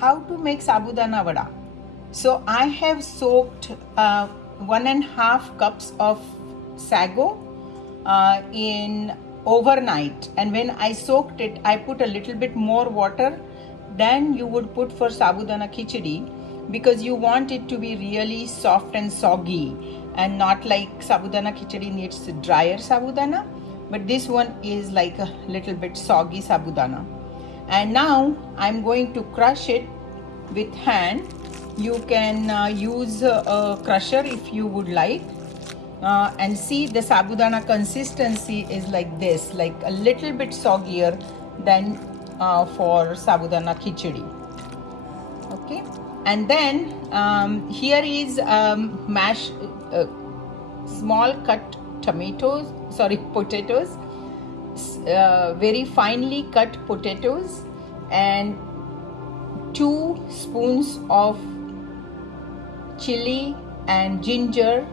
How to make sabudana vada. So I have soaked 1.5 cups of sago in overnight, and when I soaked it, I put a little bit more water than you would put for sabudana khichdi, because you want it to be really soft and soggy, and not like sabudana khichdi needs drier sabudana, but this one is like a little bit soggy sabudana. And now I'm going to crush it with hand. You can use a crusher if you would like, and see the sabudana consistency is like this, like a little bit soggier than for sabudana khichdi. Okay, and then here is mashed small cut potatoes, very finely cut potatoes, and 2 spoons of chili and ginger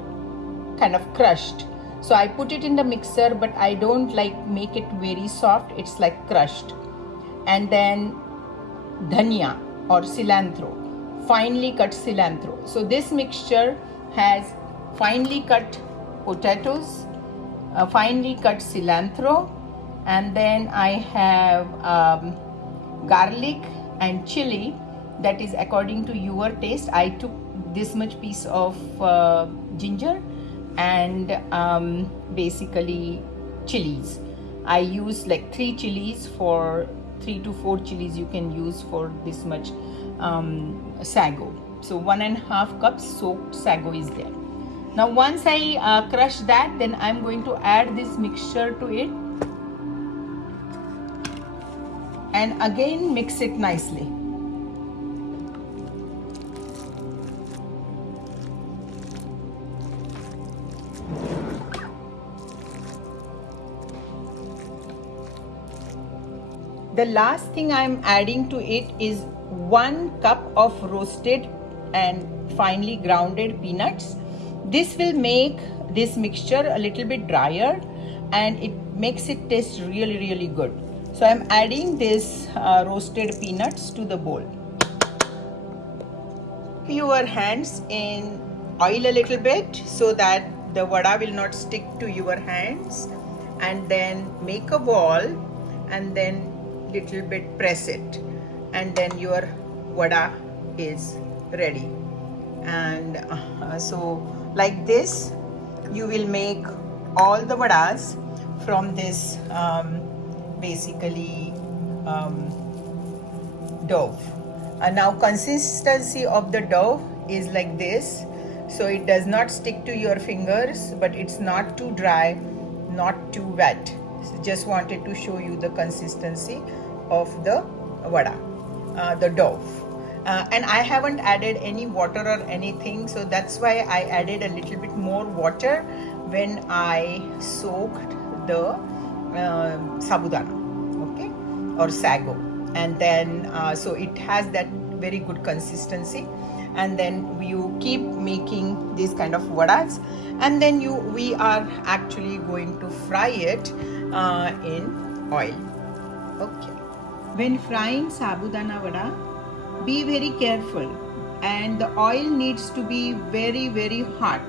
kind of crushed. So I put it in the mixer, but I don't like make it very soft, it's like crushed. And then dhania or cilantro, finely cut cilantro. So this mixture has finely cut potatoes, finely cut cilantro, and then I have garlic and chili, that is according to your taste. I took this much piece of ginger and basically chilies. I use like 3 chilies, for 3 to 4 chilies you can use for this much sago. So 1.5 cups soaked sago is there. Now once I crush that, then I'm going to add this mixture to it and again mix it nicely. The last thing I'm adding to it is 1 cup of roasted and finely grounded peanuts. This will make this mixture a little bit drier and it makes it taste really good. So I'm adding this roasted peanuts to the bowl. Dip your hands in oil a little bit so that the vada will not stick to your hands, and then make a ball and then little bit press it, and then your vada is ready. And so like this you will make all the vadas from this basically dough. Now consistency of the dough is like this, so it does not stick to your fingers, but it's not too dry, not too wet. So just wanted to show you the consistency of the vada, the dough. And I haven't added any water or anything, so that's why I added a little bit more water when I soaked the sabudana, okay, or sago. And then so it has that very good consistency, and then you keep making these kind of vadas, and then we are actually going to fry it in oil. Okay, when frying sabudana vada, be very careful, and the oil needs to be very hot.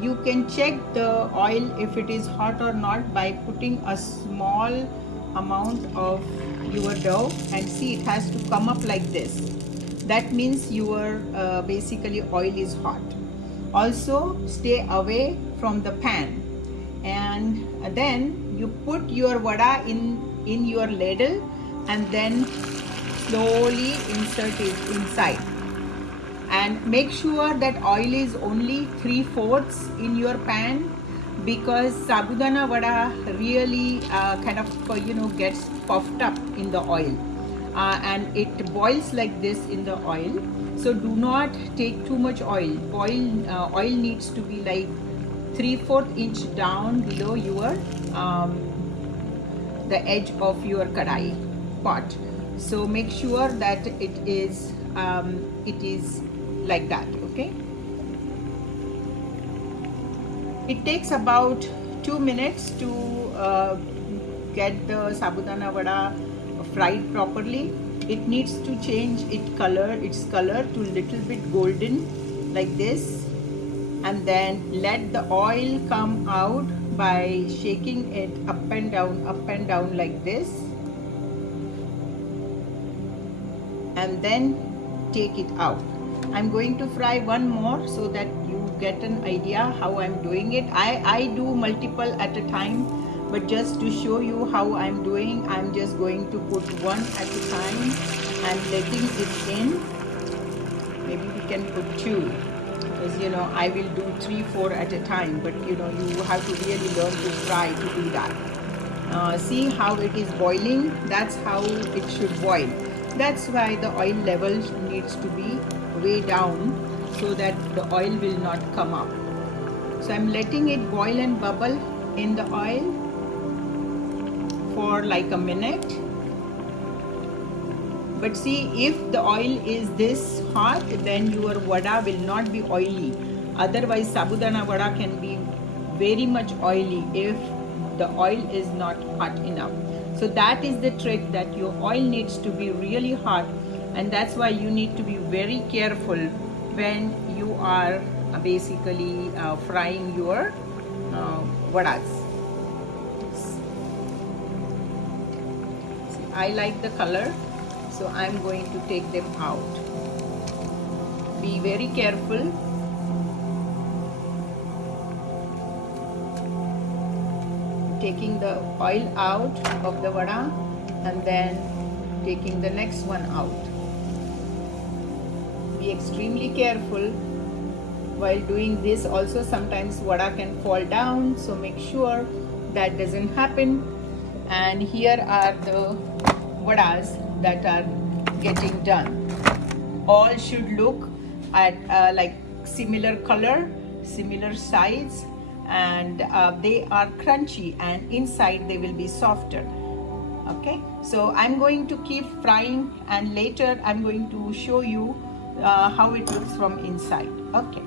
You can check the oil if it is hot or not by putting a small amount of your dough, and see it has to come up like this. That means your basically oil is hot. Also stay away from the pan, and then you put your vada in your ladle and then slowly insert it inside, and make sure that oil is only 3/4 in your pan, because sabudana vada really kind of gets puffed up in the oil, and it boils like this in the oil. So do not take too much oil. Oil needs to be like 3/4 inch down below your the edge of your kadai pot. So make sure that it is like that. Okay, it takes about 2 minutes to get the sabudana vada fried properly, it needs to change its color to little bit golden like this, and then let the oil come out by shaking it up and down like this, and then take it out. I'm going to fry one more so that you get an idea how I'm doing it. I do multiple at a time, but just to show you how I'm doing, I'm just going to put one at a time. I'm letting it in. Maybe we can put two, because you know I will do 3-4 at a time, but you know you have to really learn to fry to do that. See how it is boiling? That's how it should boil. That's why the oil level needs to be way down, so that the oil will not come up. So I'm letting it boil and bubble in the oil for like a minute. But see, if the oil is this hot, then your vada will not be oily. Otherwise, sabudana vada can be very much oily if the oil is not hot enough. So that is the trick, that your oil needs to be really hot, and that's why you need to be very careful when you are basically frying your vadas. See, I like the color, so I'm going to take them out. Be very careful. Taking the oil out of the vada and then taking the next one out. Be extremely careful while doing this. Also, sometimes vada can fall down, so make sure that doesn't happen. And here are the vadas that are getting done. All should look at like similar color, similar size, and they are crunchy, and inside they will be softer. Okay, so I'm going to keep frying, and later I'm going to show you how it looks from inside. Okay.